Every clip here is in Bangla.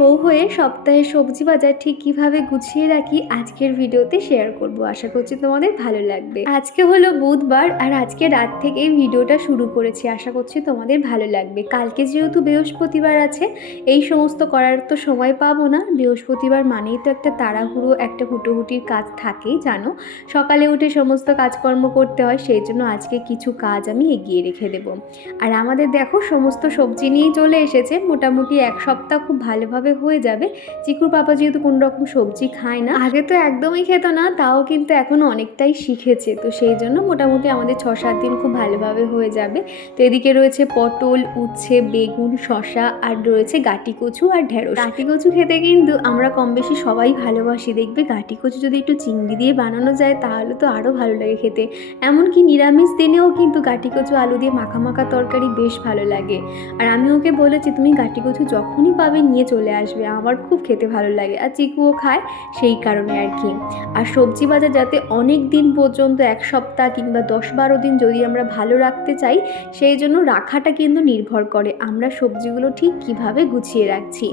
বউ হয়ে সপ্তাহে সবজি বাজার ঠিক কীভাবে গুছিয়ে রাখি আজকের ভিডিওতে শেয়ার করব। আশা করছি তোমাদের ভালো লাগবে। আজকে হলো বুধবার আর আজকে রাত থেকে এই ভিডিওটা শুরু করেছি। আশা করছি তোমাদের ভালো লাগবে। কালকে যেহেতু বৃহস্পতিবার আছে, এই সমস্ত করার তো সময় পাবো না। বৃহস্পতিবার মানেই তো একটা তাড়াহুড়ো, একটা হুটোহুটির কাজ থাকেই জানো? সকালে উঠে সমস্ত কাজকর্ম করতে হয়, সেই জন্য আজকে কিছু কাজ আমি এগিয়ে রেখে দেবো। আর আমাদের দেখো, সমস্ত সবজি নিয়েই চলে এসেছে। মোটামুটি এক সপ্তাহ খুব ভালোভাবে হয়ে যাবে। চিকুর পাপা যেহেতু কোনো রকম সবজি খায় না, আগে তো একদমই খেত না, তাও কিন্তু এখন অনেকটাই শিখেছে। তো সেই জন্য মোটামুটি আমাদের ছ সাত দিন খুব ভালোভাবে হয়ে যাবে। তো এদিকে রয়েছে পটল, উচ্ছে, বেগুন শশা আর রয়েছে গাটি কচু আর ঢেঁড়স। গাটি কচু খেতে কিন্তু আমরা কম বেশি সবাই ভালোবাসি। দেখবে গাটি কচু যদি একটু চিংড়ি দিয়ে বানানো যায়, তাহলে তো আরও ভালো লাগে খেতে। এমনকি নিরামিষ দিনেও কিন্তু গাটি কচু, আলু দিয়ে মাখা মাখা তরকারি বেশ ভালো লাগে। আর আমি ওকে বলেছি, তুমি গাটি কচু যখনই পাবে, নিয়ে চলে আসবে, আমার খুব খেতে ভালো লাগে আর চিকুও খায় সেই কারণে আর কি। আর সবজি বাজার যাতে অনেক দিন পর্যন্ত, এক সপ্তাহ কিংবা দশ বারো দিন যদি আমরা ভালো রাখতে চাই, সেই জন্য রাখাটা কিন্তু নির্ভর করে আমরা সবজিগুলো ঠিক কীভাবে গুছিয়ে রাখছি।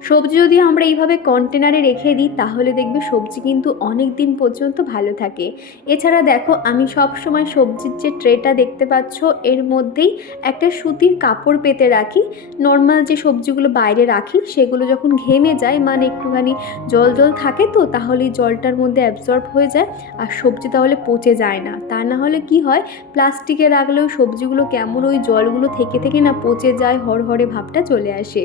সবজি যদি আমরা এইভাবে কন্টেনারে রেখে দিই, তাহলে দেখবে সবজি কিন্তু অনেক দিন পর্যন্ত ভালো থাকে। এছাড়া দেখো, আমি সব সময় সবজির যে ট্রেটা দেখতে পাচ্ছ, এর মধ্যেই একটা সুতির কাপড় পেতে রাখি। নর্মাল যে সবজিগুলো বাইরে রাখি, সেগুলো যখন ঘেমে যায় মানে একটুখানি জল জল থাকে তো, তাহলে জলটার মধ্যে অ্যাবজর্ব হয়ে যায় আর সবজি তাহলে পচে যায় না। তা না হলে কি হয় প্লাস্টিকে রাখলেও সবজিগুলো কেমন ওই জলগুলো থেকে থেকে না পচে যায় হরহরে ভাবটা চলে আসে।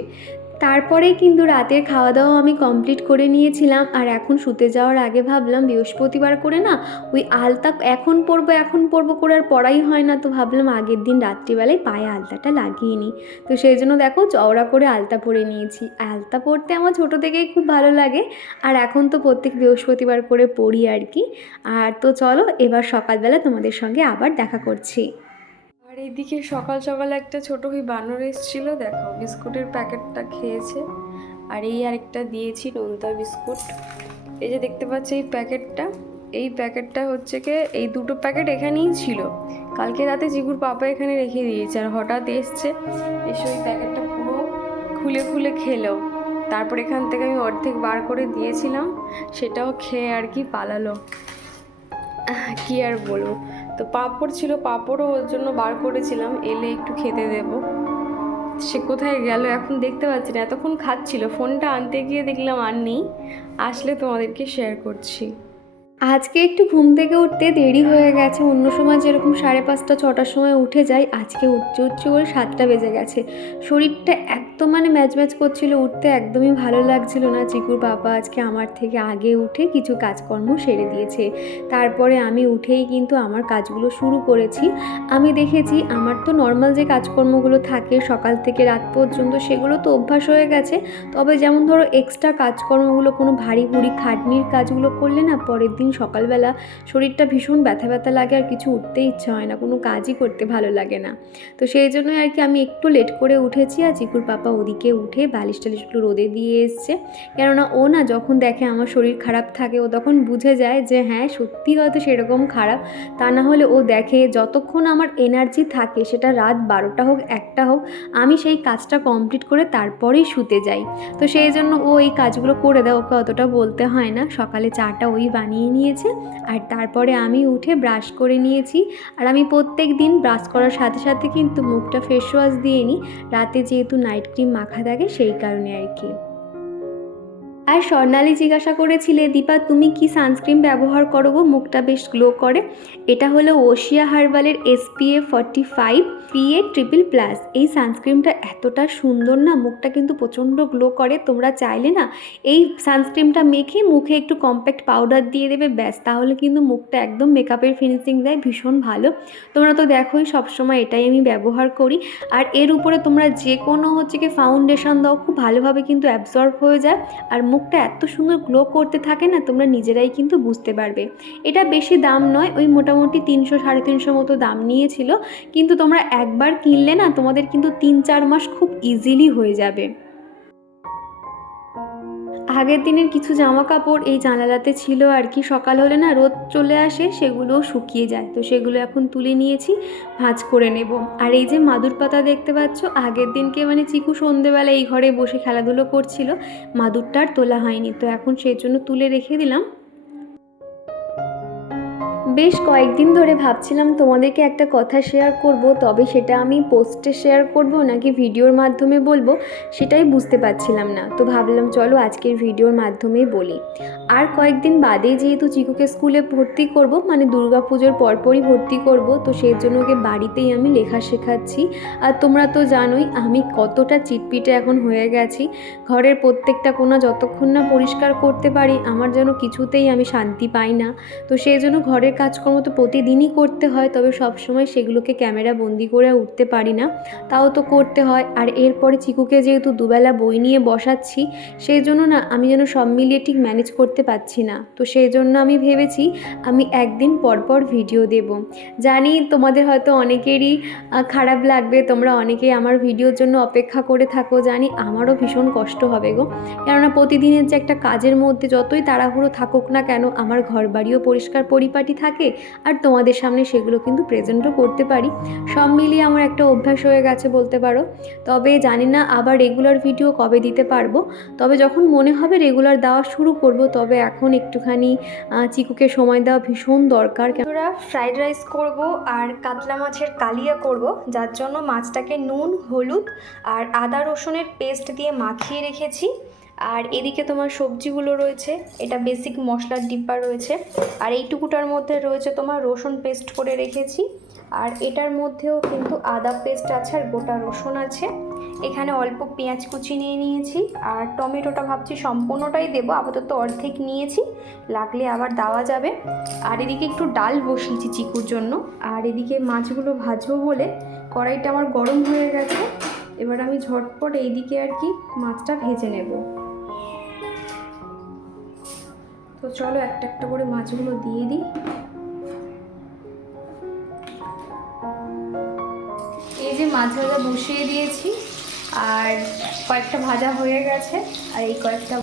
তারপরেই কিন্তু রাতের খাওয়া দাওয়া আমি কমপ্লিট করে নিয়েছিলাম। আর এখন শুতে যাওয়ার আগে ভাবলাম, বৃহস্পতিবার করে না, ওই আলতা এখন পরবো এখন পরবো করে আর পড়াই হয় না। তো ভাবলাম আগের দিন রাত্রিবেলায় পায়ে আলতাটা লাগিয়ে নিই। তো সেই জন্য দেখো, চওড়া করে আলতা পরে নিয়েছি। আলতা পরতে আমার ছোটো থেকেই খুব ভালো লাগে। আর এখন তো প্রত্যেক বৃহস্পতিবার করে পড়ি আর কি। আর তো চলো, এবার সকালবেলা তোমাদের সঙ্গে আবার দেখা করছি। আর এইদিকে সকাল সকাল একটা ছোট ওই বানর এসেছিল, দেখো, বিস্কুটের প্যাকেটটা খেয়েছে। আর এই আরেকটা দিয়েছি নোনতা বিস্কুট। এই যে দেখতে পাচ্ছ এই প্যাকেটটা এই প্যাকেটটা হচ্ছে কি, এই দুটো প্যাকেট এখানেই ছিল। কালকে রাতে জিগুর পাপা এখানে রেখে দিয়েছে আর হঠাৎ এসছে, এসে ওই প্যাকেটটা পুরো খুলে খুলে খেলো। তারপর এখান থেকে আমি অর্ধেক বার করে দিয়েছিলাম, সেটাও খেয়ে আর কি পালালো। কি আর বলব? তো পাঁপড় ছিল, পাঁপড়ও ওর জন্য বার করেছিলাম, এলে একটু খেতে দেব। সে কোথায় গেল এখন দেখতে পাচ্ছি না, এতক্ষণ খাচ্ছিল। ফোনটা আনতে গিয়ে দেখলাম আর নেই। আসলে তোমাদেরকে শেয়ার করছি। আজকে একটু ঘুম থেকে উঠতে দেরি হয়ে গেছে। অন্য সময় যেরকম সাড়ে পাঁচটা, ছটার সময় উঠে যাই, আজকে উঠতে উঠতে করে সাতটা বেজে গেছে। শরীরটা একদম মানে ম্যাচ ম্যাচ করছিল, উঠতে একদমই ভালো লাগছিল না। চিকুর বাবা আজকে আমার থেকে আগে উঠে কিছু কাজকর্ম সেরে দিয়েছে। তারপরে আমি উঠেই কিন্তু আমার কাজগুলো শুরু করেছি। আমি দেখেছি আমার তো নর্মাল যে কাজকর্মগুলো থাকে, সকাল থেকে রাত পর্যন্ত সেগুলো তো অভ্যাস হয়ে গেছে। তবে যেমন ধরো এক্সট্রা কাজকর্মগুলো, কোনো ভারী ভুড়ি খাটনির কাজগুলো করলে না পরের দিন সকালবেলা শরীরটা ভীষণ ব্যথা ব্যথা লাগে আর কিছু উঠতে ইচ্ছা হয় না, কোনো কাজই করতে ভালো লাগে না। তো সেই জন্যই আর কি আমি একটু লেট করে উঠেছি আর চিকুর পাপা ওদিকে উঠে বালিশ টালিশগুলো রোদে দিয়ে এসছে। কেননা ও না যখন দেখে আমার শরীর খারাপ থাকে, ও তখন বুঝে যায় যে হ্যাঁ সত্যি হয়তো সেরকম খারাপ। তা না হলে ও দেখে যতক্ষণ আমার এনার্জি থাকে, সেটা রাত বারোটা হোক, একটা হোক, আমি সেই কাজটা কমপ্লিট করে তারপরেই শুতে যাই। তো সেই জন্য ও এই কাজগুলো করে দেয়, ওকে অতটা বলতে হয় না। সকালে চাটা ওই বানিয়ে নিয়েছে আর তারপরে আমি উঠে ব্রাশ করে নিয়েছি। আর আমি প্রত্যেক দিন ব্রাশ করার সাথে সাথে কিন্তু মুখটা ফেস ওয়াশ দিয়ে নিই রাতে যেহেতু নাইট ক্রিম মাখা থাকে সেই কারণে আর কি। আর স্বর্ণালী জিজ্ঞাসা করেছিলে, দীপা, তুমি কি সানস্ক্রিন ব্যবহার করো গো? মুখটা বেশ গ্লো করে। এটা হলো Oshea হার্বালের SPF forty five PA triple plus. এই সানস্ক্রিনটা এতটা সুন্দর না? মুখটা কিন্তু প্রচণ্ড গ্লো করে। তোমরা চাইলে না, এই সানস্ক্রিনটা মেখে মুখে একটু কম্প্যাক্ট পাউডার দিয়ে দেবে, ব্যাস। তাহলে কিন্তু মুখটা একদম মেকআপের ফিনিশিং দেয়, ভীষণ ভালো। তোমরা তো দেখোই, সবসময় এটাই আমি ব্যবহার করি। আর এর উপরে তোমরা যে কোনো হচ্ছে কি ফাউন্ডেশন দাও, খুব ভালোভাবে কিন্তু অ্যাবজর্ব হয়ে যায়। আর মুখটা এত সুন্দর গ্লো করতে থাকে না, তোমরা নিজেরাই কিন্তু বুঝতে পারবে। এটা বেশি দাম নয়, ওই মোটামুটি তিনশো, সাড়ে তিনশো মতো দাম নিয়েছিল। কিন্তু তোমরা একবার কিনলে না, তোমাদের কিন্তু তিন চার মাস খুব ইজিলি হয়ে যাবে। আগের দিনের কিছু জামা কাপড় এই জানালাতে ছিল আর কি। সকাল হলে না রোদ চলে আসে সেগুলো শুকিয়ে যায়। তো সেগুলো এখন তুলে নিয়েছি, ভাঁজ করে নেব। আর এই যে মাদুর পাতা দেখতে পাচ্ছ, আগের দিনকে মানে চিকু সন্ধেবেলা এই ঘরে বসে খেলাধুলো করছিল, মাদুরটা আর তোলা হয়নি। তো এখন সেই জন্য তুলে রেখে দিলাম। বেশ কয়েকদিন ধরে ভাবছিলাম তোমাদেরকে একটা কথা শেয়ার করব, তবে সেটা আমি পোস্টে শেয়ার করব নাকি ভিডিওর মাধ্যমে বলব, সেটাই বুঝতে পারছিলাম না। তো ভাবলাম চলো আজকের ভিডিওর মাধ্যমেই বলি। আর কয়েকদিন বাদেই যেহেতু চিকুকে স্কুলে ভর্তি করব মানে দুর্গাপুজোর পরপরই ভর্তি করব, তো সেই জন্য ওকে বাড়িতেই আমি লেখা শেখাচ্ছি। আর তোমরা তো জানোই আমি কতটা চিটপিটে এখন হয়ে গেছি। ঘরের প্রত্যেকটা কোনা যতক্ষণ না পরিষ্কার করতে পারি, আমার যেন কিছুতেই আমি শান্তি পাই না। তো সেই জন্য ঘরের কাজকর্ম তো প্রতিদিনই করতে হয়, তবে সবসময় সেগুলোকে ক্যামেরা বন্দি করে উঠতে পারি না। তাও তো করতে হয়। আর এরপরে চিকুকে যেহেতু দুবেলা বই নিয়ে বসাচ্ছি, সেই জন্য না আমি যেন সব মিলিয়ে ঠিক ম্যানেজ করতে পারছি না। তো সেই জন্য আমি ভেবেছি আমি একদিন পর পর ভিডিও দেব। জানি তোমাদের হয়তো অনেকেরই খারাপ লাগবে, তোমরা অনেকেই আমার ভিডিওর জন্য অপেক্ষা করে থাকো, জানি আমারও ভীষণ কষ্ট হবে গো। কেননা প্রতিদিনের যে একটা কাজের মধ্যে যতই তাড়াহুড়ো থাকুক না কেন, আমার ঘর বাড়িও পরিষ্কার পরিপাটি থাকে। আর তোমাদের সামনে সেগুলো কিন্তু প্রেজেন্টও করতে পারি। সব মিলিয়ে আমার একটা অভ্যাস হয়ে গেছে বলতে পারো। তবে জানি না আবার রেগুলার ভিডিও কবে দিতে পারব। তবে যখন মনে হবে রেগুলার দেওয়া শুরু করব, তবে এখন একটুখানি চিকুকে সময় দেওয়া ভীষণ দরকার। বন্ধুরা ফ্রাইড রাইস করব আর কাতলা মাছের কালিয়া করব। যার জন্য মাছটাকে নুন, হলুদ আর আদা রসুনের পেস্ট দিয়ে মাখিয়ে রেখেছি। আর এদিকে তোমার সবজিগুলো রয়েছে, এটা বেসিক মশলার ডিব্বা রয়েছে, আর এইটুকুটার মধ্যে রয়েছে তোমার রসুন পেস্ট করে রেখেছি, আর এটার মধ্যেও কিন্তু আদা পেস্ট আছে আর গোটা রসুন আছে, এখানে অল্প পেঁয়াজ কুচি নিয়ে নিয়েছি, আর টমেটোটা ভাবছি সম্পূর্ণটাই দেবো, আপাতত অর্ধেক নিয়েছি, লাগলে আবার দেওয়া যাবে, আর এদিকে একটু ডাল বসিয়েছি চিকুর জন্য, আর এদিকে মাছগুলো ভাজবো বলে কড়াইটা আমার গরম হয়ে গেছে, এবার আমি ঝটপট এইদিকে আর কি মাছটা ভেজে নেব। তো চলো একটা একটা করে মাছগুলো দিয়ে দিই। এই যে মাছ ভাজা বসিয়ে দিয়েছি, আর কয়েকটা ভাজা হয়ে গেছে, আর এই কয়েকটা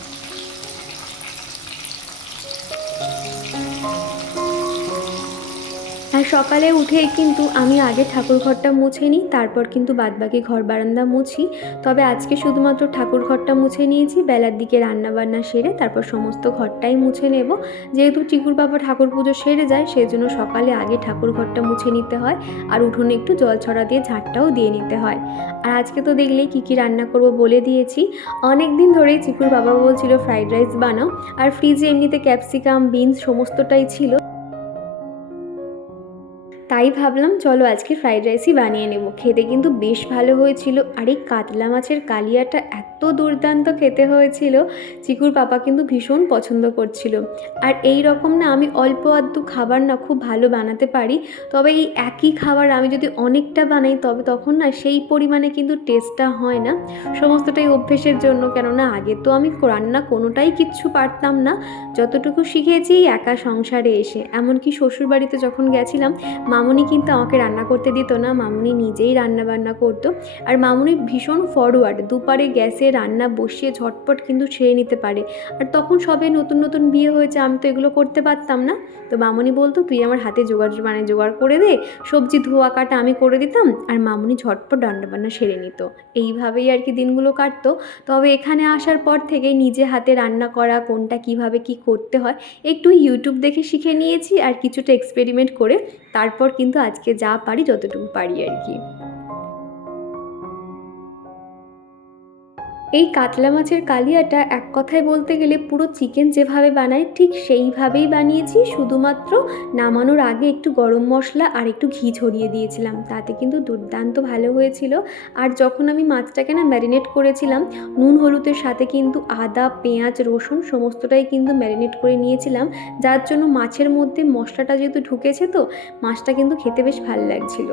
সকালে উঠেই কিন্তু আমি আগে ঠাকুর ঘরটা মুছে নিই, তারপর কিন্তু বাদবাকি ঘর বারান্দা মুছি। তবে আজকে শুধুমাত্র ঠাকুর ঘরটা মুছে নিয়েছি, বেলার দিকে রান্না বান্না সেরে তারপর সমস্ত ঘরটাই মুছে নেব। যেহেতু টিকুর বাবা ঠাকুর পুজো সেরে যায় সেই জন্য সকালে আগে ঠাকুর ঘরটা মুছে নিতে হয়, আর উঠোনে একটু জল ছড়া দিয়ে ঝাড়টাও দিয়ে নিতে হয়। আর আজকে তো দেখলেই কী কী রান্না করব বলে দিয়েছি। অনেক দিন ধরেই চিকুর বাবা বলছিল, ফ্রাইড রাইস বানাও। আর ফ্রিজে এমনিতে ক্যাপসিকাম, বিনস, সমস্তটাই ছিল। তাই ভাবলাম, চলো আজকে ফ্রাইড রাইসই বানিয়ে নেব। খেতে কিন্তু বেশ ভালো হয়েছিল। আর এই কাতলা মাছের কালিয়াটা এত দুর্দান্ত খেতে হয়েছিল, চিকুর পাপা কিন্তু ভীষণ পছন্দ করছিল। আর এই রকম না আমি অল্প আধটু খাবার না খুব ভালো বানাতে পারি, তবে এই একই খাবার আমি যদি অনেকটা বানাই, তবে তখন না সেই পরিমাণে কিন্তু টেস্টটা হয় না। সমস্তটাই অভ্যেসের জন্য, কেননা আগে তো আমি রান্না কোনোটাই কিচ্ছু পারতাম না। যতটুকু শিখেছি, একা সংসারে এসে। এমনকি শ্বশুরবাড়িতে যখন গেছিলাম মামুনি কিন্তু আমাকে রান্না করতে দিত না, মামুনি নিজেই রান্না বান্না করতো। আর মামুনি ভীষণ ফরওয়ার্ড দুপারে গ্যাসে রান্না বসিয়ে ঝটপট কিন্তু ছেড়ে নিতে পারে। আর তখন সবে নতুন নতুন বিয়ে হয়েছে, আমি তো এগুলো করতে পারতাম না। তো মামুনি বলতো, তুই আমার হাতে জোগাড় মানে জোগাড় করে দে, সবজি, ধোয়া, কাটা আমি করে দিতাম। আর মামুনি ঝটপট রান্না বান্না সেরে নিত। এইভাবেই আর কি দিনগুলো কাটতো। তবে এখানে আসার পর থেকে নিজে হাতে রান্না করা, কোনটা কীভাবে কি করতে হয়, একটু ইউটিউব দেখে শিখে নিয়েছি, আর কিছুটা এক্সপেরিমেন্ট করে তারপর কিন্তু আজকে যা পারি যতটুকু পারি আর কি। এই কাতলা মাছের কালিয়াটা এক কথায় বলতে গেলে পুরো চিকেন যেভাবে বানায় ঠিক সেইভাবেই বানিয়েছি। শুধুমাত্র নামানোর আগে একটু গরম মশলা আর একটু ঘি ছড়িয়ে দিয়েছিলাম। তাতে কিন্তু দুর্দান্ত ভালো হয়েছিল। আর যখন আমি মাছটাকে না ম্যারিনেট করেছিলাম, নুন, হলুদের সাথে কিন্তু আদা, পেঁয়াজ, রসুন সমস্তটাই কিন্তু ম্যারিনেট করে নিয়েছিলাম। যার জন্য মাছের মধ্যে মশলাটা যেহেতু ঢুকেছে তো, মাছটা কিন্তু খেতে বেশ ভালো লাগছিল।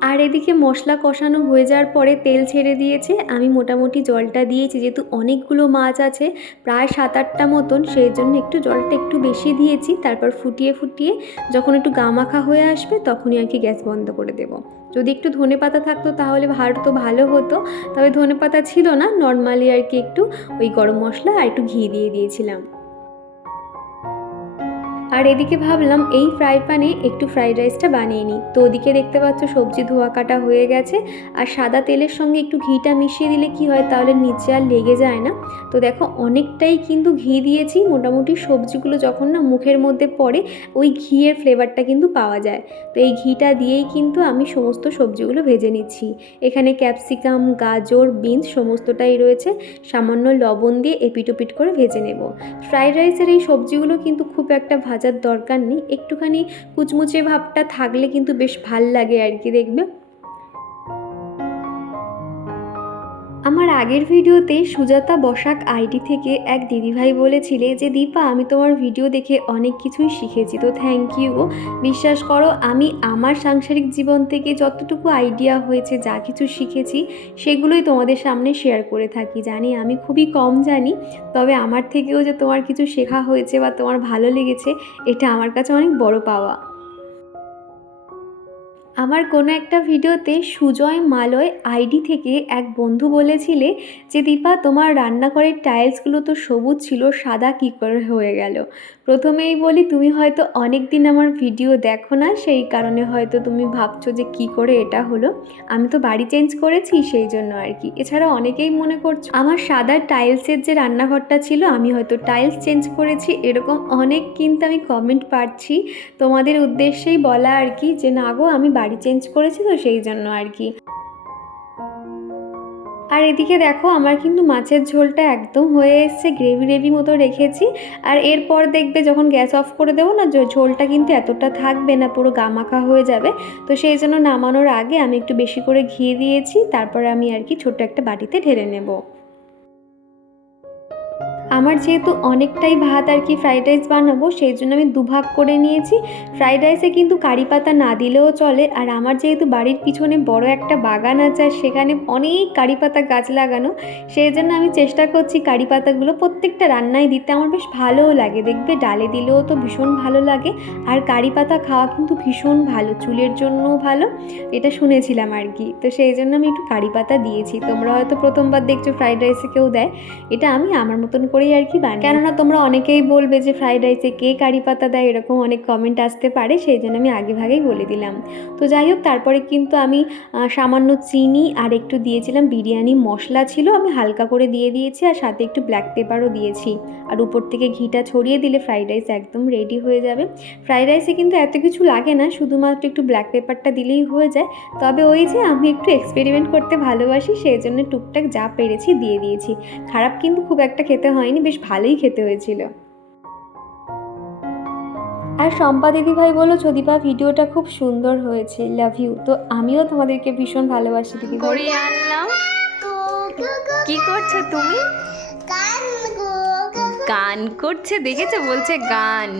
আর এদিকে মশলা কষানো হয়ে যাওয়ার পরে তেল ছেড়ে দিয়েছে। আমি মোটামুটি জলটা দিয়েছি, যেহেতু অনেকগুলো মাছ আছে, প্রায় সাত আটটা মতন, সেই জন্য একটু জলটা একটু বেশি দিয়েছি। তারপর ফুটিয়ে ফুটিয়ে যখন একটু গামাখা হয়ে আসবে, তখনই আর কি গ্যাস বন্ধ করে দেবো। যদি একটু ধনে পাতা থাকতো, তাহলে ভাত তো ভালো হতো। তবে ধনে পাতা ছিল না, নর্মালি আর কি একটু ওই গরম মশলা আর একটু ঘি দিয়ে দিয়েছিলাম। আর এদিকে ভাবলাম এই ফ্রাই প্যানে একটু ফ্রাইড রাইসটা বানিয়ে নিই। তো ওদিকে দেখতে পাচ্ছ সবজি ধোয়া কাটা হয়ে গেছে। আর সাদা তেলের সঙ্গে একটু ঘিটা মিশিয়ে দিলে কি হয় তাহলে নিচে আর লেগে যায় না। তো দেখো অনেকটাই কিন্তু ঘি দিয়েছি। মোটামুটি সবজিগুলো যখন না মুখের মধ্যে পড়ে, ওই ঘিয়ের ফ্লেভারটা কিন্তু পাওয়া যায়। তো এই ঘিটা দিয়েই কিন্তু আমি সমস্ত সবজিগুলো ভেজে নিচ্ছি। এখানে ক্যাপসিকাম গাজর বিনস সমস্তটাই রয়েছে। সামান্য লবণ দিয়ে এপিটোপিট করে ভেজে নেব। ফ্রাইড রাইসের এই সবজিগুলো কিন্তু খুব একটা ভাজার দরকার নেই। একটুখানি কুচমুচে ভাবটা থাকলে কিন্তু বেশ ভালো লাগে আর কি দেখবে? আমার আগের ভিডিওতে সুজাতা বসাক আইডি থেকে এক দিদিভাই বলেছিলে যে, দীপা, আমি তোমার ভিডিও দেখে অনেক কিছুই শিখেছি, তো থ্যাংক ইউ বিশ্বাস করো, আমি আমার সাংসারিক জীবন থেকে যতটুকু আইডিয়া হয়েছে, যা কিছু শিখেছি, সেগুলোই তোমাদের সামনে শেয়ার করে থাকি। জানি আমি খুবই কম জানি, তবে আমার থেকেও যে তোমার কিছু শেখা হয়েছে বা তোমার ভালো লেগেছে, এটা আমার কাছে অনেক বড় পাওয়া। আমার কোনো একটা ভিডিওতে সুজয় মালয় আইডি থেকে এক বন্ধু বলেছিলে যে, দীপা, তোমার রান্নাঘরের টাইলসগুলো তো সবুজ ছিল, সাদা কী করে হয়ে গেল? প্রথমেই বলি, তুমি হয়তো অনেক দিন আমার ভিডিও দেখো না, সেই কারণে হয়তো তুমি ভাবছ যে, কি করে এটা হলো। আমি তো বাড়ি চেঞ্জ করেছি, সেই জন্য আর কি। এছাড়া অনেকেই মনে করছ, আমার সাদা টাইলসের যে রান্নাঘরটা ছিল, আমি হয়তো টাইলস চেঞ্জ করেছি, এরকম অনেক কিন্তু আমি কমেন্ট পাচ্ছি। তোমাদের উদ্দেশ্যেই বলা আর কি যে, না গো, আমি বাড়ি চেঞ্জ করেছি তো সেই জন্য আর কি। আর এদিকে দেখো আমার কিন্তু মাছের ঝোলটা একদম হয়ে এসছে গ্রেভি গ্রেভি মতো রেখেছি। আর এরপর দেখবে যখন গ্যাস অফ করে দেবো না ঝোলটা কিন্তু এতটা থাকবে না, পুরো গামাখা হয়ে যাবে। তো সেই জন্য নামানোর আগে আমি একটু বেশি করে ঘি দিয়েছি, তারপরে আমি আর কি ছোট্ট একটা বাটিতে ঢেলে নেব। আমার যেহেতু অনেকটাই ভাত আর কি ফ্রাইড রাইস বানাবো, সেই জন্য আমি দুভাগ করে নিয়েছি। ফ্রাইড রাইসে কিন্তু কারি পাতা না দিলেও চলে। আর আমার যেহেতু বাড়ির পিছনে বড় একটা বাগান আছে আর সেখানে অনেক কারি পাতা গাছ লাগানো, সেই জন্য আমি চেষ্টা করছি কারি পাতাগুলো প্রত্যেকটা রান্নায় দিতে। আমার বেশ ভালোও লাগে। দেখবে ডালে দিলেও তো ভীষণ ভালো লাগে। আর কারি পাতা খাওয়া কিন্তু ভীষণ ভালো, চুলের জন্যও ভালো। এটা শুনেছিলাম আর কি। তো সেই জন্য আমি একটু কারি পাতা দিয়েছি। তোমরা হয়তো প্রথমবার দেখছ ফ্রাইড রাইসে কেউ দেয়। এটা আমি আমার মতন করেই আর কি বানাই কেননা তোমরা অনেকেই বলবে যে ফ্রাইড রাইসে কে কারি পাতা দেয়, এরকম অনেক কমেন্ট আসতে পারে, সেই জন্য আমি আগে ভাগেই বলে দিলাম। তো যাই হোক, তারপরে কিন্তু আমি সামান্য চিনি আর একটু দিয়েছিলাম, বিরিয়ানি মশলা ছিল, আমি হালকা করে দিয়ে দিয়েছি আর সাথে একটু ব্ল্যাক পেপারও দিয়েছি। আর উপর থেকে ঘিটা ছড়িয়ে দিলে ফ্রাইড রাইস একদম রেডি হয়ে যাবে। ফ্রাইড রাইসে কিন্তু এত কিছু লাগে না, শুধুমাত্র একটু ব্ল্যাক পেপারটা দিলেই হয়ে যায়। তবে ওই যে আমি একটু এক্সপেরিমেন্ট করতে ভালোবাসি, সেই জন্য টুকটাক যা পেরেছি দিয়ে দিয়েছি। খারাপ কিন্তু খুব একটা খেতে হয়নি বেশ ভালোই খেতে হয়েছিল। আর শম্পা দিদিভাই বলো যদিবা ভিডিওটা খুব সুন্দর হয়েছে লাভ ইউ তো আমিও তোমাদেরকে ভীষণ ভালোবাসি দিদিভাই। করিয়ে আনলাম কি করছ তুমি? গান করছে দেখেছ? বলছে গান।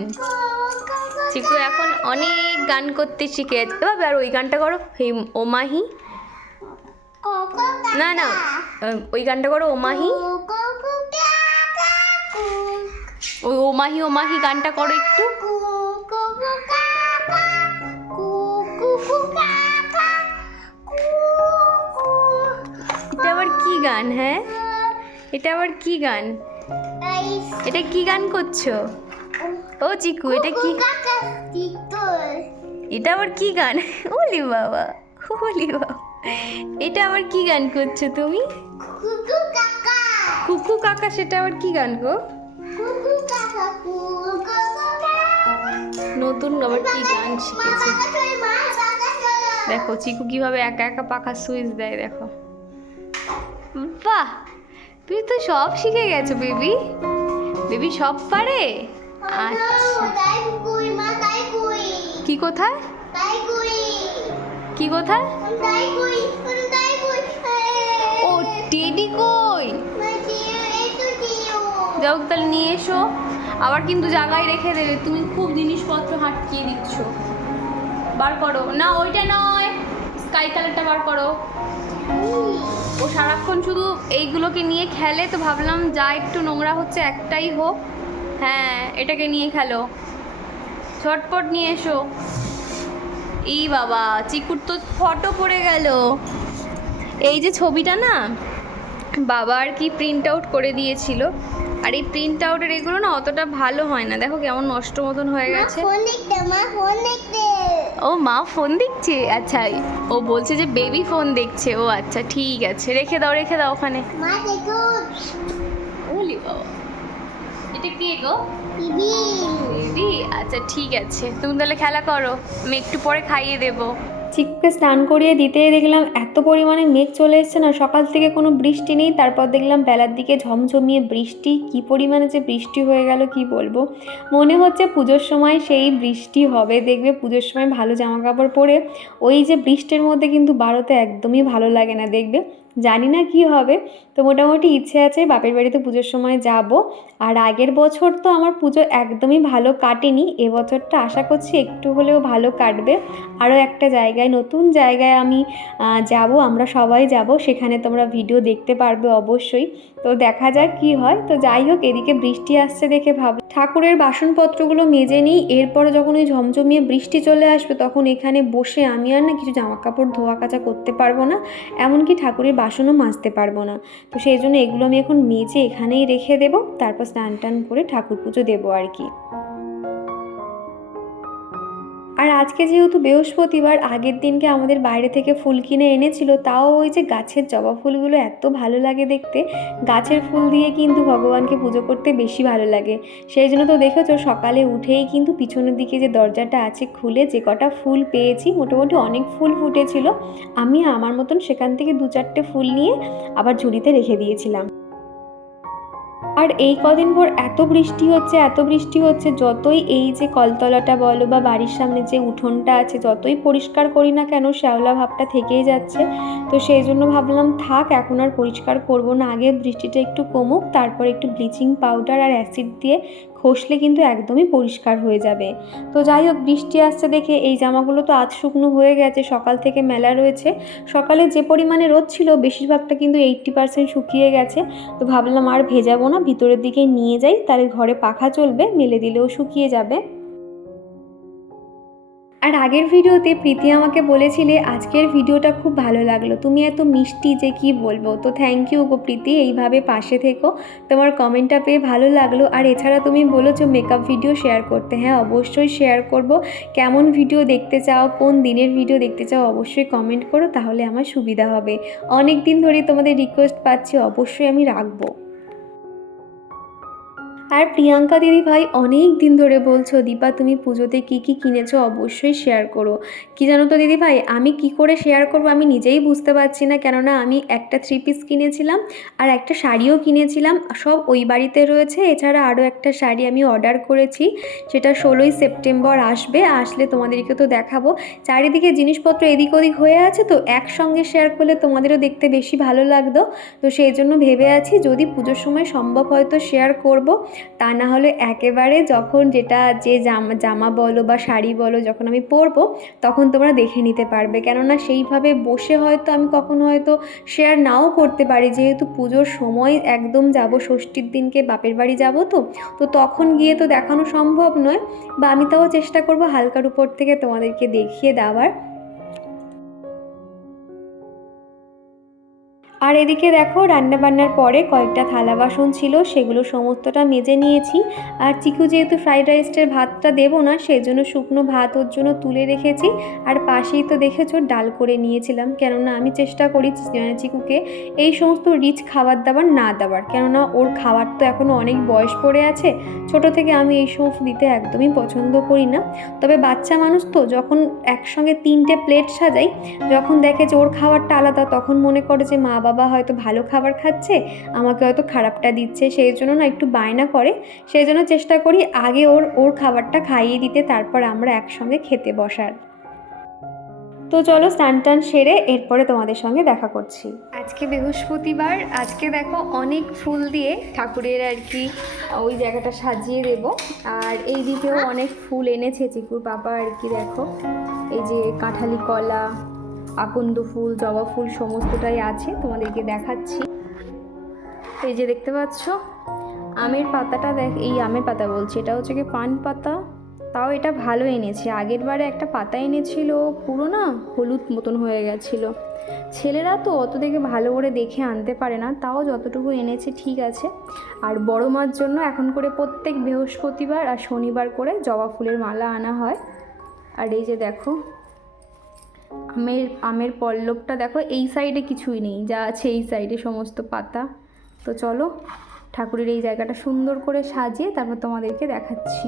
চিকু এখন অনেক গান করতে শিখে যাচ্ছে। তবে আর ওই গানটা করো এই ওমাহি। না না ওই গানটা করো ওমাহি। ওই ও মাহি ও মাহি, গানটা করো একটু। এটা আবার কি গান হ্যাঁ? এটা আবার কি গান? এটা কি গান করছ? ও চিকু, এটা কি? এটা আবার কি গান? ওলি বাবা ওলি বাবা। এটা আবার কি গান করছ তুমি? কুকু কাকা সেটা আবার কি গান গো? নতুন আবার কি গান শিখেছে? দেখো চিকু কীভাবে একা একা পাখা সুইচ দেয় দেখো। বাহ তুই তো সব শিখে গেছো বেবি। বেবি সব পারে? আচ্ছা। কি কোথায়? কি কোথায়? ও টেডি যাও তাহলে নিয়ে এসো। আবার কিন্তু জায়গায় রেখে দেবে। তুমি খুব জিনিসপত্র হাটকিয়ে দিচ্ছ। বার করো। না, ওইটা নয়। স্কাই কালারটা বার করো। ও সারাক্ষণ শুধু এইগুলোকে নিয়ে খেলে তো ভাবলাম যা একটু নোংরা হচ্ছে একটাই হোক। হ্যাঁ এটাকে নিয়ে খেলো। ঝটপট নিয়ে এসো। এই বাবা, চিকুর তো ফটো পড়ে গেল। এই যে ছবিটা না বাবা আর কি প্রিন্ট আউট করে দিয়েছিল। আর এই প্রিন্ট আউটের এগুলো না অতটা ভালো হয় না। দেখো কেমন নষ্ট মতন হয়ে গেছে। ও মা ফোন দেখছে? আচ্ছা ও বলছে যে বেবি ফোন দেখছে। ও আচ্ছা ঠিক আছে। রেখে দাও রেখে দাও ওখানে। মা দেখো। ওলি বাবা। এটা কে গো? বেবি আচ্ছা ঠিক আছে। তুমি তাহলে খেলা করো। আমি একটু পরে খাইয়ে দেবো। চিকুকে স্নান করিয়ে দিতেই দেখলাম এত পরিমাণে মেঘ চলে এসছে না। সকাল থেকে কোনো বৃষ্টি নেই। তারপর দেখলাম বেলার দিকে ঝমঝমিয়ে বৃষ্টি। কি পরিমাণে যে বৃষ্টি হয়ে গেল, কি বলব? মনে হচ্ছে পুজোর সময় সেই বৃষ্টি হবে। দেখবে পুজোর সময় ভালো জামা কাপড় পরে ওই যে বৃষ্টির মধ্যে কিন্তু বারোতে একদমই ভালো লাগে না, দেখবে? জানি না কি হবে। তো মোটামুটি ইচ্ছে আছে, বাপের বাড়িতে পুজোর সময় যাব। আর আগের বছর তো আমার পুজো একদমই ভালো কাটেনি, এবছরটা আশা করছি একটু হলেও ভালো কাটবে। আরও একটা জায়গায়, নতুন জায়গায় আমি যাব, আমরা সবাই যাব, সেখানে তোমরা ভিডিও দেখতে পারবে অবশ্যই। তো দেখা যাক কি হয়। তো যাই হোক, এদিকে বৃষ্টি আসছে দেখে ভাব ঠাকুরের বাসনপত্রগুলো মেজে নিই, এরপরে যখন ওই ঝমঝমিয়ে বৃষ্টি চলে আসবে তখন এখানে বসে আমি আর না কিছু জামা কাপড় ধোয়া কাচা করতে পারব না, এমনকি ঠাকুরের বাসনও মাজতে পারব না। তো সেই জন্য এগুলো আমি এখন মেজে এখানেই রেখে দেবো, তারপর স্নান টান করে ঠাকুর পুজো দেবো আর কি। আর আজকে যেহেতু বৃহস্পতিবার, আগের দিনকে আমাদের বাইরে থেকে ফুল কিনে এনেছিল, তাও ওই যে গাছের জবা ফুলগুলো এত ভালো লাগে দেখতে। গাছের ফুল দিয়ে কিন্তু ভগবানকে পুজো করতে বেশি ভালো লাগে। সেই জন্য তো দেখেছ, সকালে উঠেই কিন্তু পিছনের দিকে যে দরজাটা আছে খুলে যে কটা ফুল পেয়েছি, মোটামুটি অনেক ফুল ফুটেছিল। আমি আমার মতন সেখান থেকে দু চারটে ফুল নিয়ে আবার ঝুড়িতে রেখে দিয়েছিলাম। আর এই কদিন ভোর এত বৃষ্টি হচ্ছে, এত বৃষ্টি হচ্ছে, যতই এই যে কলতলাটা বলো বা বাড়ির সামনে যে উঠোনটা আছে, যতই পরিষ্কার করি না কেন শ্যাওলা ভাবটা থেকেই যাচ্ছে। তো সেই জন্য ভাবলাম, থাক, এখন আর পরিষ্কার করব না। আগে বৃষ্টিটা একটু কমুক, তারপর একটু ব্লিচিং পাউডার আর অ্যাসিড দিয়ে ঘষলে কিন্তু একদমই পরিষ্কার হয়ে যাবে। তো যাই হোক বৃষ্টি আসছে দেখে এই জামাগুলো তো আধ শুকনো হয়ে গেছে, সকাল থেকে মেলা রয়েছে। সকালে যে পরিমাণে রোদ ছিল, বেশিরভাগটা কিন্তু এইট্টি পার্সেন্ট শুকিয়ে গেছে। তো ভাবলাম আর ভেজাবো না, ভিতরের দিকে নিয়ে যাই, তাহলে ঘরে পাখা চলবে, মেলে দিলেও শুকিয়ে যাবে। আর আগের ভিডিওতে প্রীতি আমাকে বলেছিলে, আজকের ভিডিওটা খুব ভালো লাগল। তুমি এত মিষ্টি যে কি বলব? তো থ্যাংক ইউ গো প্রীতি, এইভাবে পাশে থেকো। তোমার কমেন্টটা পেয়ে ভালো লাগল। আর এছাড়া তুমি বলেছ মেকআপ ভিডিও শেয়ার করতে। হ্যাঁ অবশ্যই শেয়ার করব। কেমন ভিডিও দেখতে চাও, কোন দিনের ভিডিও দেখতে চাও, অবশ্যই কমেন্ট করো, তাহলে আমার সুবিধা হবে। অনেক দিন ধরেই তোমাদের রিকোয়েস্ট পাচ্ছি, অবশ্যই আমি রাখব। আর প্রিয়াঙ্কা দিদি ভাই অনেক দিন ধরে বলছো, দীপা, তুমি পুজোতে কি কি কিনেছো অবশ্যই শেয়ার করো। কি জানো তো দিদি ভাই, আমি কি করে শেয়ার করব আমি নিজেই বুঝতে পারছি না, কেননা আমি একটা থ্রি পিস কিনেছিলাম আর একটা শাড়িও কিনেছিলাম, সব ওই বাড়িতে রয়েছে। এছাড়া আরও একটা শাড়ি আমি অর্ডার করেছি, সেটা ষোলোই সেপ্টেম্বর আসবে, আসলে তোমাদেরকে তো দেখাবো। চারিদিকে জিনিসপত্র এদিক ওদিক হয়ে আছে, তো একসঙ্গে শেয়ার করলে তোমাদেরও দেখতে বেশি ভালো লাগতো। তো সেই জন্য ভেবে আছি যদি পুজোর সময় সম্ভব হয়তো শেয়ার করব। তা না হলে একেবারে যখন যেটা যে জামা জামা বলো বা শাড়ি বলো যখন আমি পরবো, তখন তোমরা দেখে নিতে পারবে। কেননা সেইভাবে বসে হয়তো আমি কখনো হয়তো শেয়ার নাও করতে পারি। যেহেতু পুজোর সময় একদম যাব, ষষ্ঠীর দিনকে বাপের বাড়ি যাব তো তো তখন গিয়ে তো দেখানো সম্ভব নয়। বা আমি তাও চেষ্টা করব হালকার উপর থেকে তোমাদেরকে দেখিয়ে দেওয়ার। আর এদিকে দেখো, রান্নাবান্নার পরে কয়েকটা থালা বাসন ছিল, সেগুলো সমস্তটা মেজে নিয়েছি। আর চিকু যেহেতু ফ্রাইড রাইসটার ভাতটা দেবো না সেই জন্য শুকনো ভাত ওর জন্য তুলে রেখেছি। আর পাশেই তো দেখেছ, ডাল করে নিয়েছিলাম। কেননা আমি চেষ্টা করি চিকুকে এই সমস্ত রিচ খাবার দাবার না দেওয়ার। কেননা ওর খাবার তো এখনও অনেক বয়স পড়ে আছে, ছোট থেকে আমি এই সমস্ত দিতে একদমই পছন্দ করি না। তবে বাচ্চা মানুষ তো, যখন একসঙ্গে তিনটে প্লেট সাজাই, যখন দেখে যে ওর খাবারটা আলাদা, তখন মনে করে যে মা বাবা হয়তো ভালো খাবার খাচ্ছে, আমাকে হয়তো খারাপটা দিচ্ছে, সেই জন্য না একটু বায়না করে। সেই জন্য চেষ্টা করি আগে ওর ওর খাবারটা খাইয়ে দিতে, তারপর আমরা একসঙ্গে খেতে বসার। তো চলো স্নান টান সেরে এরপরে তোমাদের সঙ্গে দেখা করছি। আজকে বৃহস্পতিবার, আজকে দেখো অনেক ফুল দিয়ে ঠাকুরের আর কি, ওই জায়গাটা সাজিয়ে দেব। আর এই দিকেও অনেক ফুল এনেছে, চিকুর বাবা আর কি দেখো। এই যে কাঁঠালি কলা আকন্দ ফুল, জবা ফুল সমস্তটাই আছে, তোমাদেরকে দেখাচ্ছি। এই যে দেখতে পাচ্ছ, আমের পাতাটা দেখ, এই আমের পাতা বলছি, এটা হচ্ছে কি পান পাতা। তাও এটা ভালো এনেছে, আগের বারে একটা পাতা এনেছিল, পুরো না হলুদ মতন হয়ে গেছিল। ছেলেরা তো অত দেখে ভালো করে দেখে আনতে পারে না, তাও যতটুকু এনেছে ঠিক আছে। আর বড় মার জন্য এখন করে প্রত্যেক বৃহস্পতিবার আর শনিবার করে জবা ফুলের মালা আনা হয়। আর এই যে দেখো আমের আমের পল্লবটা দেখো, এই সাইডে কিছুই নেই, যা আছে এই সাইডে সমস্ত পাতা। তো চলো, ঠাকুরের এই জায়গাটা সুন্দর করে সাজিয়ে তারপর তোমাদেরকে দেখাচ্ছি।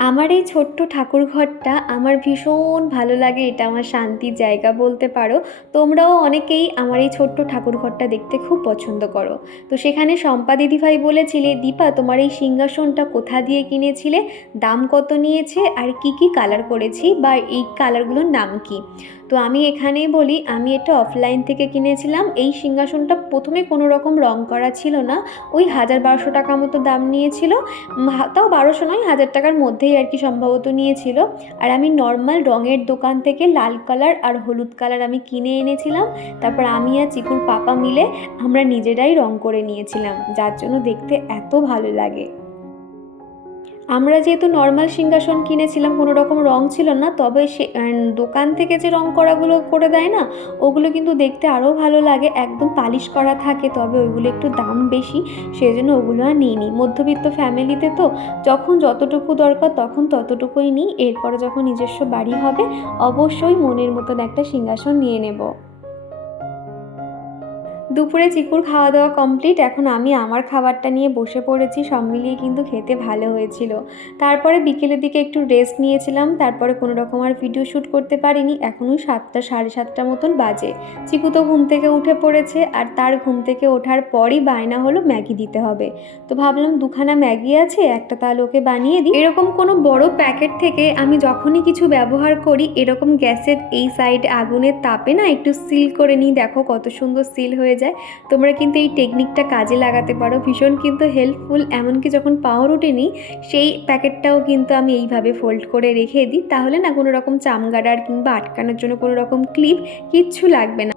আমার এই ছোট্ট ঠাকুর ঘরটা আমার ভীষণ ভালো লাগে, এটা আমার শান্তির জায়গা বলতে পারো। তোমরাও অনেকেই আমার এই ছোট্ট ঠাকুর ঘরটা দেখতে খুব পছন্দ করো। তো সেখানে শম্পা দিদিভাই বলেছিলে, দীপা, তোমার এই সিংহাসনটা কোথা দিয়ে কিনেছিলে? দাম কত নিয়েছে? আর কি কি কালার করেছি? বা এই কালারগুলোর নাম কি? তো আমি এখানেই বলি, আমি এটা অফলাইন থেকে কিনেছিলাম। এই সিংহাসনটা প্রথমে কোনো রকম রং করা ছিল না। ওই হাজার বারোশো টাকা মতো দাম নিয়েছিল। তাও বারোশো নয়, হাজার টাকার মধ্যেই আর কি সম্ভবত নিয়েছিল। আর আমি নর্মাল রঙের দোকান থেকে লাল কালার আর হলুদ কালার আমি কিনে এনেছিলাম। তারপর আমি আর চিকুর পাপা মিলে আমরা নিজেরাই রং করে নিয়েছিলাম। যার জন্য দেখতে এত ভালো লাগে। আমরা যেহেতু নর্মাল সিংহাসন কিনেছিলাম, কোনো রকম রং ছিল না, তবে সে দোকান থেকে যে রং করাগুলো করে দেয় না, ওগুলো কিন্তু দেখতে আরও ভালো লাগে। একদম পালিশ করা থাকে, তবে ওইগুলো একটু দাম বেশি সেই জন্য ওগুলো আর নিইনি। মধ্যবিত্ত ফ্যামিলিতে তো যখন যতটুকু দরকার তখন ততটুকুই নিই। এরপরে যখন নিজস্ব বাড়ি হবে, অবশ্যই মনের মতন একটা সিংহাসন নিয়ে নেব। দুপুরে চিকুর খাওয়া দাওয়া কমপ্লিট এখন আমি আমার খাবারটা নিয়ে বসে পড়েছি, সব মিলিয়ে কিন্তু খেতে ভালো হয়েছিল। তারপরে বিকেলের দিকে একটু রেস্ট নিয়েছিলাম, তারপরে কোনো রকম আর ভিডিও শ্যুট করতে পারিনি, এখনও সাতটা, সাড়ে সাতটা মতন বাজে। চিকু তো ঘুম থেকে উঠে পড়েছে, আর তার ঘুম থেকে ওঠার পরই বায়না হলো ম্যাগি দিতে হবে। তো ভাবলাম দুখানা ম্যাগি আছে, একটা তাহলে ওকে বানিয়ে দিই। এরকম কোনো বড় প্যাকেট থেকে আমি যখনই কিছু ব্যবহার করি, এরকম গ্যাসের এই সাইড আগুনের তাপে না একটু সিল করে নিই, দেখো কত সুন্দর সিল হয়ে যায়। তোমরা কিন্তু এই টেকনিকটা কাজে লাগাতে পারো। ভীষণ কিন্তু হেল্পফুল এমনকি যখন পাউরুটি নিই, সেই প্যাকেটটাও কিন্তু আমি এইভাবে ফোল্ড করে রেখে দিই। তাহলে না কোনো রকম চামগাডার কিংবা আটকানোর জন্য কোনো রকম ক্লিপ কিচ্ছু লাগবে না।